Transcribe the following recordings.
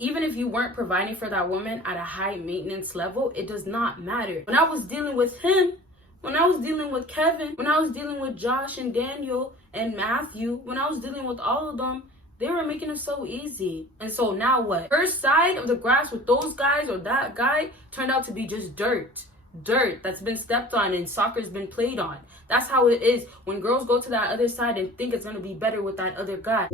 Even if you weren't providing for that woman at a high maintenance level, it does not matter. When I was dealing with him, when I was dealing with Kevin, when I was dealing with Josh and Daniel and Matthew, when I was dealing with all of them, they were making it so easy. And so now what? Her side of the grass with those guys or that guy turned out to be just dirt. Dirt that's been stepped on and soccer's been played on. That's how it is when girls go to that other side and think it's going to be better with that other guy.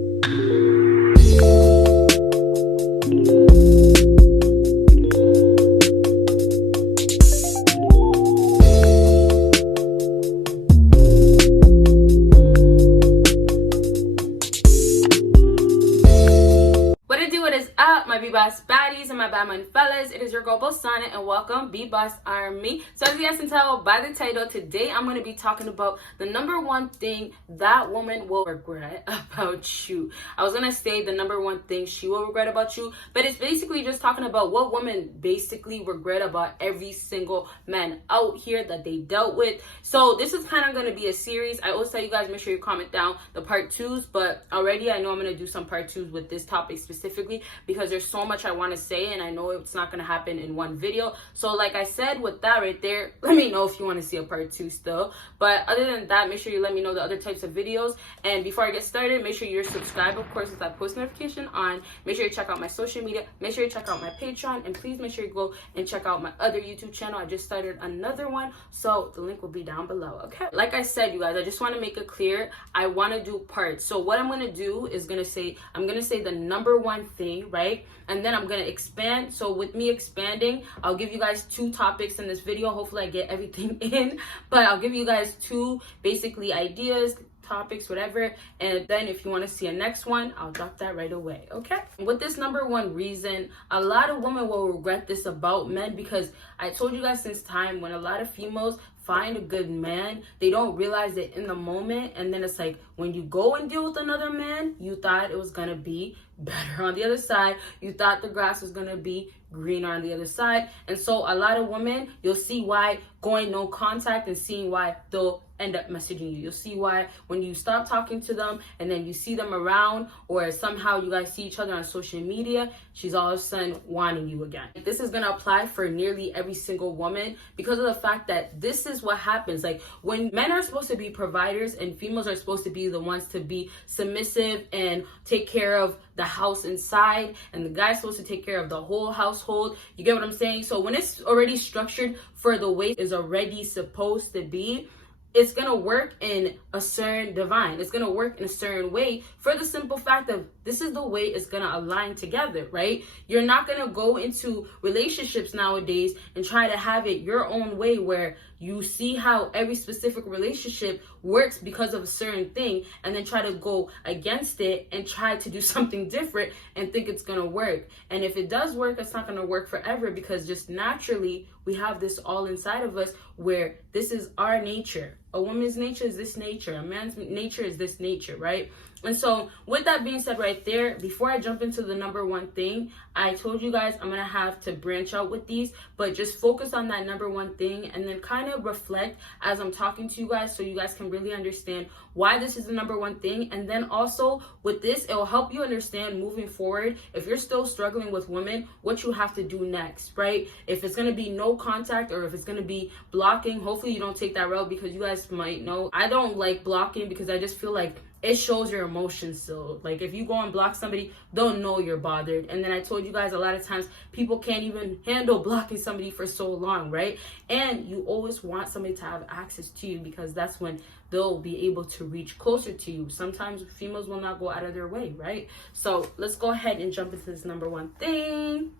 My BBossBaddies and my bad money fellas, it is your girl Bosana and welcome BBossArmy. So as you guys can tell by the title, today I'm going to be talking about the number one thing that woman will regret about you. I was going to say the number one thing she will regret about you, but it's basically just talking about what women basically regret about every single man out here that they dealt with. So this is kind of going to be a series. I always tell you guys, make sure you comment down the part 2s, but already I know I'm going to do some part 2s with this topic specifically because there's so much I want to say and I know it's not going to happen in one video. So like I said, with that right there, let me know if you want to see a part 2 still. But other than that, make sure you let me know the other types of videos. And before I get started, make sure you're subscribed, of course, with that post notification on. Make sure you check out my social media. Make sure you check out my Patreon. And please make sure you go and check out my other YouTube channel. I just started another one, so the link will be down below, okay? Like I said, you guys, I just want to make it clear, I want to do parts. So what I'm going to do is I'm going to say the number one thing, right? And then I'm going to expand. So with me expanding, I'll give you guys 2 topics in this video. Hopefully I get everything in, but I'll give you guys 2 basically ideas, topics, whatever, and then if you want to see a next one, I'll drop that right away, okay? With this number one reason, a lot of women will regret this about men, because I told you guys since time when a lot of females find a good man, they don't realize it in the moment, and then it's like when you go and deal with another man, you thought it was gonna be better on the other side, you thought the grass was gonna be greener on the other side. And so a lot of women, you'll see why going no contact and seeing why they'll end up messaging you. You'll see why when you stop talking to them and then you see them around, or somehow you guys see each other on social media, she's all of a sudden wanting you again. This is gonna apply for nearly every single woman because of the fact that this is what happens. Like when men are supposed to be providers and females are supposed to be the ones to be submissive and take care of the house inside, and the guy's supposed to take care of the whole household. You get what I'm saying? So when it's already structured for the way it's already supposed to be, it's going to work in a certain divine. It's going to work in a certain way for the simple fact of this is the way it's going to align together, right? You're not going to go into relationships nowadays and try to have it your own way where you see how every specific relationship works because of a certain thing and then try to go against it and try to do something different and think it's going to work. And if it does work, it's not going to work forever because just naturally we have this all inside of us where this is our nature. A woman's nature is this nature. A man's nature is this nature, right? And so with that being said right there, before I jump into the number one thing, I told you guys I'm going to have to branch out with these, but just focus on that number one thing and then kind of reflect as I'm talking to you guys so you guys can really understand why this is the number one thing. And then also with this, it will help you understand moving forward, if you're still struggling with women, what you have to do next, right? If it's going to be no contact or if it's going to be blocking, hopefully you don't take that route because you guys might know I don't like blocking because I just feel like it shows your emotions still. Like if you go and block somebody, they'll know you're bothered. And then I told you guys a lot of times people can't even handle blocking somebody for so long, right? And you always want somebody to have access to you because that's when they'll be able to reach closer to you. Sometimes females will not go out of their way, right? So let's go ahead and jump into this number one thing.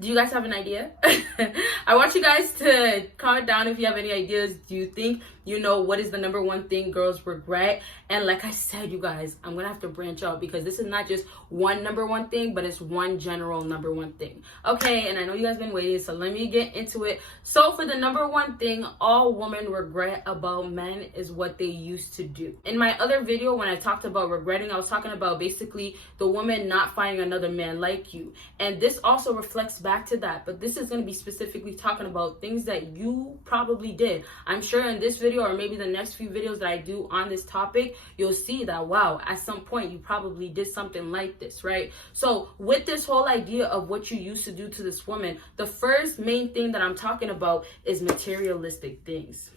Do you guys have an idea? I want you guys to comment down if you have any ideas. Do you think you know what is the number one thing girls regret? And like I said, you guys, I'm gonna have to branch out because this is not just one number one thing, but it's one general number one thing. Okay, and I know you guys been waiting, so let me get into it. So for the number one thing all women regret about men is what they used to do. In my other video when I talked about regretting, I was talking about basically the woman not finding another man like you. And this also reflects back to that, but this is going to be specifically talking about things that you probably did. I'm sure in this video, or maybe the next few videos that I do on this topic, you'll see that, wow, at some point you probably did something like this, right? So with this whole idea of what you used to do to this woman, the first main thing that I'm talking about is materialistic things.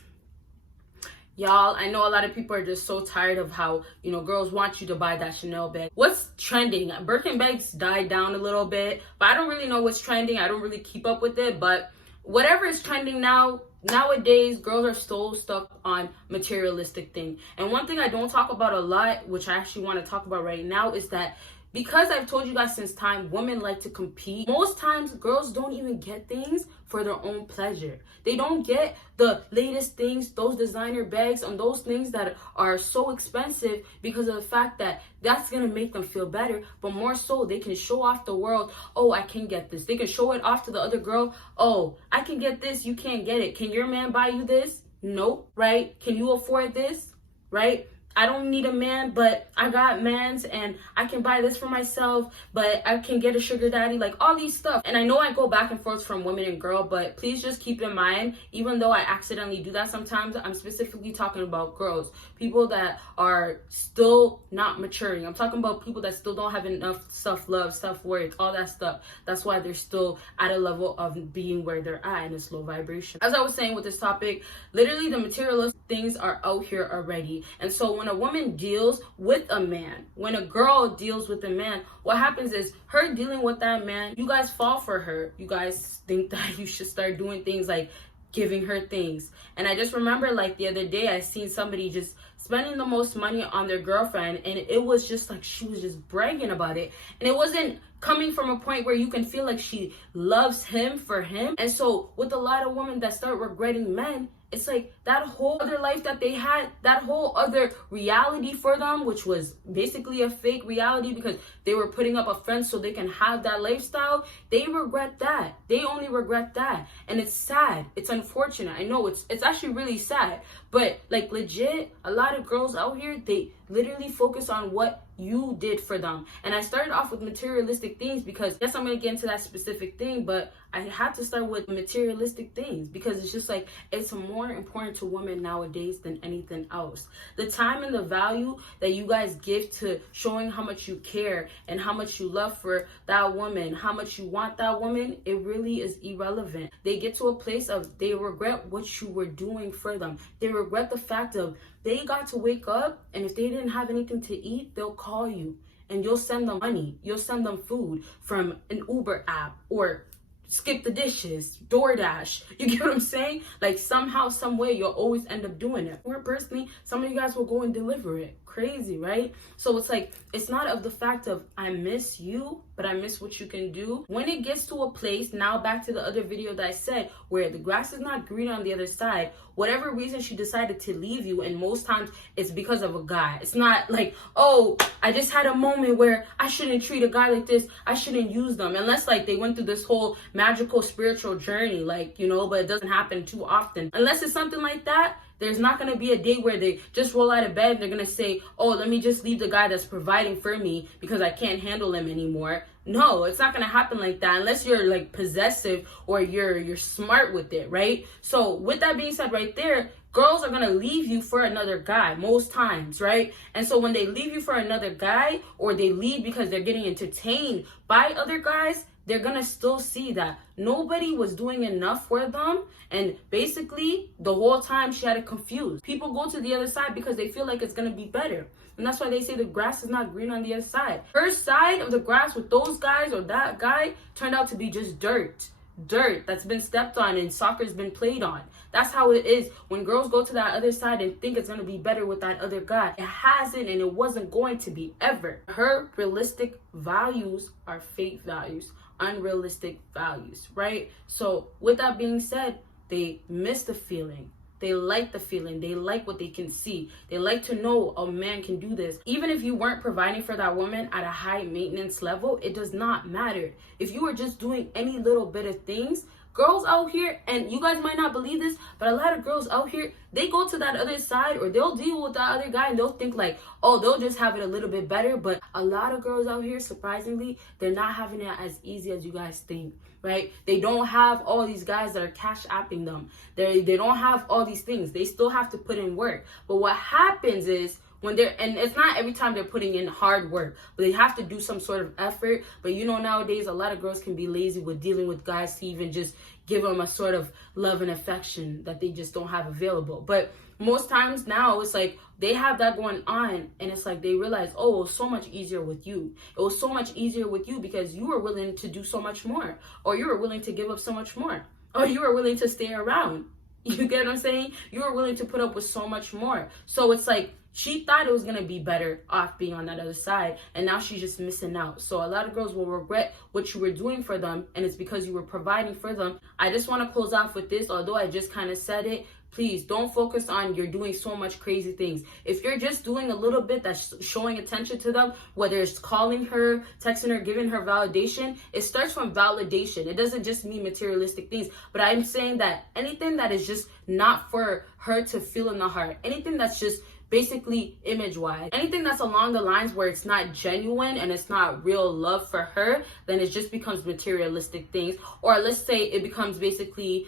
Y'all, I know a lot of people are just so tired of how, girls want you to buy that Chanel bag. What's trending? Birkin bags died down a little bit, but I don't really know what's trending. I don't really keep up with it, but whatever is trending nowadays, girls are so stuck on materialistic things. And one thing I don't talk about a lot, which I actually want to talk about right now, is that because I've told you guys since time, women like to compete. Most times, girls don't even get things for their own pleasure. They don't get the latest things, those designer bags, and those things that are so expensive because of the fact that that's going to make them feel better. But more so, they can show off the world, oh, I can get this. They can show it off to the other girl, oh, I can get this, you can't get it. Can your man buy you this? Nope, right? Can you afford this? Right? I don't need a man, but I got mans and I can buy this for myself, but I can get a sugar daddy, like all these stuff. And I know I go back and forth from women and girl, but please just keep in mind, even though I accidentally do that sometimes, I'm specifically talking about girls, people that are still not maturing. I'm talking about people that still don't have enough self-love, self-worth, all that stuff. That's why they're still at a level of being where they're at in this low vibration. As I was saying with this topic, literally the materialistic things are out here already. And so when a woman deals with a man, when a girl deals with a man, what happens is her dealing with that man, you guys fall for her. You guys think that you should start doing things like giving her things. And I just remember, like, the other day I seen somebody just spending the most money on their girlfriend, and it was just like she was just bragging about it, and it wasn't coming from a point where you can feel like she loves him for him. And so with a lot of women that start regretting men, it's like that whole other life that they had, that whole other reality for them, which was basically a fake reality because they were putting up a front so they can have that lifestyle. They regret that. They only regret that. And it's sad. It's unfortunate. I know it's actually really sad. But like legit, a lot of girls out here, they literally focus on what you did for them. And I started off with materialistic things because yes, I'm going to get into that specific thing, but I had to start with materialistic things because it's just like, it's more important to women nowadays than anything else. The time and the value that you guys give to showing how much you care and how much you love for that woman, how much you want that woman, it really is irrelevant. They get to a place of they regret what you were doing for them. They regret the fact of they got to wake up, and if they didn't have anything to eat, they'll call you and you'll send them money. You'll send them food from an Uber app or Skip the Dishes, DoorDash. You get what I'm saying? Like somehow, some way, you'll always end up doing it. Or personally, some of you guys will go and deliver it. Crazy, right? So it's like, it's not of the fact of I miss you, but I miss what you can do. When it gets to a place, now back to the other video that I said, where the grass is not green on the other side, whatever reason she decided to leave you, and most times it's because of a guy. It's not like, oh, I just had a moment where I shouldn't treat a guy like this, I shouldn't use them, unless like they went through this whole magical spiritual journey, like, but it doesn't happen too often. Unless it's something like that, there's not going to be a day where they just roll out of bed and they're going to say, oh, let me just leave the guy that's providing for me because I can't handle him anymore. No, it's not going to happen like that unless you're like possessive or you're smart with it, right? So with that being said right there, girls are going to leave you for another guy most times, right? And so when they leave you for another guy, or they leave because they're getting entertained by other guys, they're going to still see that nobody was doing enough for them. And basically, the whole time she had it confused. People go to the other side because they feel like it's going to be better. And that's why they say the grass is not green on the other side. Her side of the grass with those guys or that guy turned out to be just dirt. Dirt that's been stepped on and soccer's been played on. That's how it is when girls go to that other side and think it's going to be better with that other guy. It hasn't, and it wasn't going to be ever. Her realistic values are fake values, unrealistic values, right? So with that being said, they miss the feeling. They like the feeling. They like what they can see. They like to know a man can do this. Even if you weren't providing for that woman at a high maintenance level, it does not matter. If you were just doing any little bit of things, girls out here, and you guys might not believe this, but a lot of girls out here, they go to that other side, or they'll deal with that other guy, and they'll think like, oh, they'll just have it a little bit better. But a lot of girls out here, surprisingly, they're not having it as easy as you guys think, right? They don't have all these guys that are cash apping them. They don't have all these things. They still have to put in work. But what happens is, when they're, and it's not every time they're putting in hard work, but they have to do some sort of effort. But you know, nowadays a lot of girls can be lazy with dealing with guys to even just give them a sort of love and affection that they just don't have available. But most times now it's like they have that going on, and it's like they realize, oh, it was so much easier with you. It was so much easier with you because you were willing to do so much more, or you were willing to give up so much more, or you were willing to stay around. You get what I'm saying? You were willing to put up with so much more. So it's like she thought it was going to be better off being on that other side, and now she's just missing out. So a lot of girls will regret what you were doing for them, and it's because you were providing for them. I just want to close off with this, although I just kind of said it. Please don't focus on you're doing so much crazy things. If you're just doing a little bit that's showing attention to them, whether it's calling her, texting her, giving her validation, it starts from validation. It doesn't just mean materialistic things, but I'm saying that anything that is just not for her to feel in the heart, anything that's just basically image-wise, anything that's along the lines where it's not genuine and it's not real love for her, then it just becomes materialistic things. Or let's say it becomes basically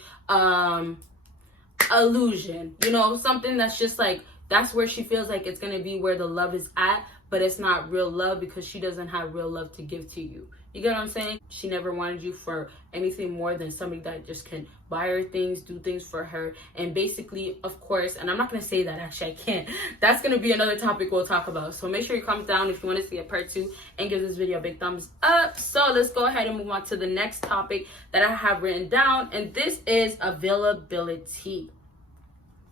illusion, you know, something that's just like, that's where she feels like it's gonna be where the love is at, but it's not real love because she doesn't have real love to give to you. You get what I'm saying? She never wanted you for anything more than somebody that just can buy her things, do things for her, and basically, of course, and I'm not going to say that, actually, I can't. That's going to be another topic we'll talk about. So make sure you comment down if you want to see a part 2 and give this video a big thumbs up. So let's go ahead and move on to the next topic that I have written down, and this is availability.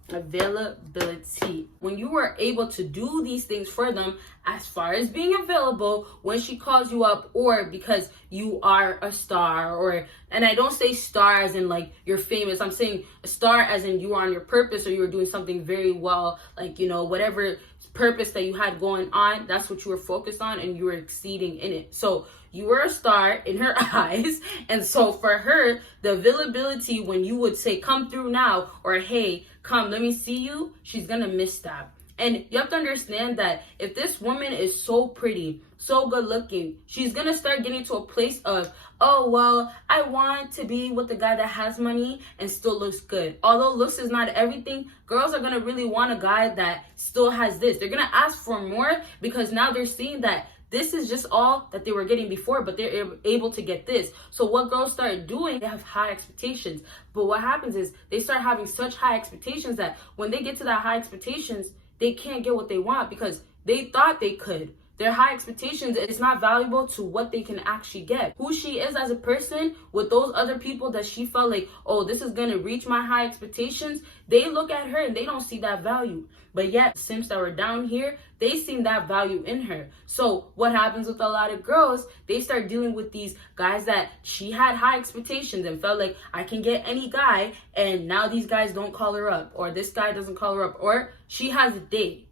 Availability. When you are able to do these things for them, as far as being available when she calls you up, or because you are a star, or, and I don't say star as in like you're famous, I'm saying a star as in you are on your purpose, or you were doing something very well, like, you know, whatever purpose that you had going on, that's what you were focused on, and you were exceeding in it. So you were a star in her eyes, and so for her, the availability when you would say, come through now, or hey, come, let me see you, she's gonna miss that. And you have to understand that if this woman is so pretty, so good looking, she's gonna start getting to a place of, oh, well, I want to be with the guy that has money and still looks good. Although looks is not everything, girls are gonna really want a guy that still has this. They're gonna ask for more because now they're seeing that this is just all that they were getting before, but they're able to get this. So what girls start doing, they have high expectations. But what happens is they start having such high expectations that when they get to that high expectations, they can't get what they want because they thought they could. Their high expectations is not valuable to what they can actually get. Who she is as a person with those other people that she felt like, oh, this is going to reach my high expectations. They look at her and they don't see that value. But yet, Sims that were down here, they seen that value in her. So what happens with a lot of girls, they start dealing with these guys that she had high expectations and felt like I can get any guy. And now these guys don't call her up, or this guy doesn't call her up, or she has a date.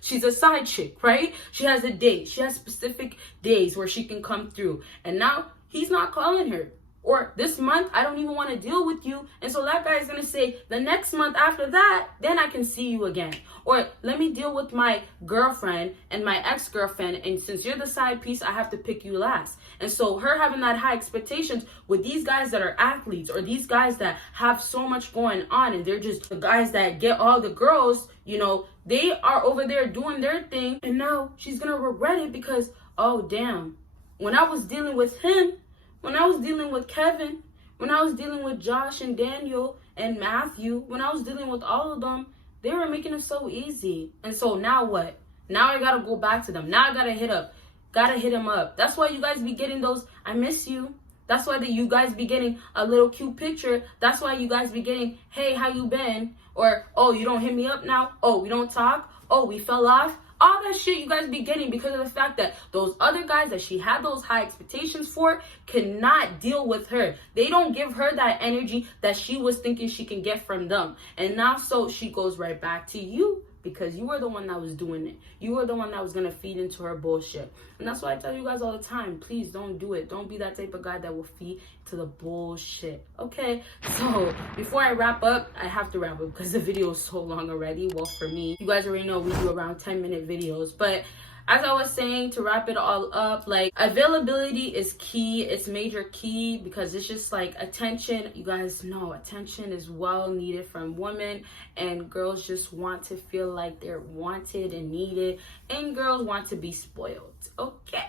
She's a side chick, right? She has a date. She has specific days where she can come through. And now he's not calling her. Or this month, I don't even want to deal with you. And so that guy is going to say, the next month after that, then I can see you again. Or let me deal with my girlfriend and my ex-girlfriend. And since you're the side piece, I have to pick you last. And so her having that high expectations with these guys that are athletes, or these guys that have so much going on, and they're just the guys that get all the girls, you know, they are over there doing their thing. And now she's going to regret it because, oh, damn, when I was dealing with him, when I was dealing with Kevin, when I was dealing with Josh and Daniel and Matthew, when I was dealing with all of them, they were making it so easy. And so now what? Now I gotta go back to them. Now I gotta hit him up. That's why you guys be getting those, I miss you. That's why you guys be getting a little cute picture. That's why you guys be getting, hey, how you been? Or, oh, you don't hit me up now? Oh, we don't talk? Oh, we fell off? All that shit you guys be getting because of the fact that those other guys that she had those high expectations for cannot deal with her. They don't give her that energy that she was thinking she can get from them. And now so she goes right back to you because you were the one that was doing it. You were the one that was gonna feed into her bullshit. And that's why I tell you guys all the time, please don't do it. Don't be that type of guy that will feed to the bullshit. Okay, so before I wrap up, I have to wrap up because the video is so long already. Well, for me, you guys already know we do around 10-minute videos, but as I was saying, to wrap it all up, like, availability is key. It's major key, because it's just like attention. You guys know attention is well needed from women, and girls just want to feel like they're wanted and needed, and girls want to be spoiled. Okay.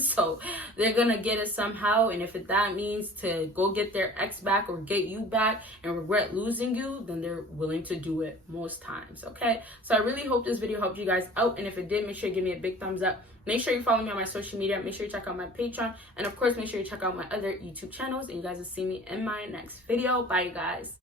So they're gonna get it somehow, and if that means to go get their ex back or get you back and regret losing you, then they're willing to do it most times. Okay, so I really hope this video helped you guys out, and if it did, make sure you give me a big thumbs up. Make sure you follow me on my social media. Make sure you check out my Patreon, and of course make sure you check out my other YouTube channels, and you guys will see me in my next video. Bye, you guys.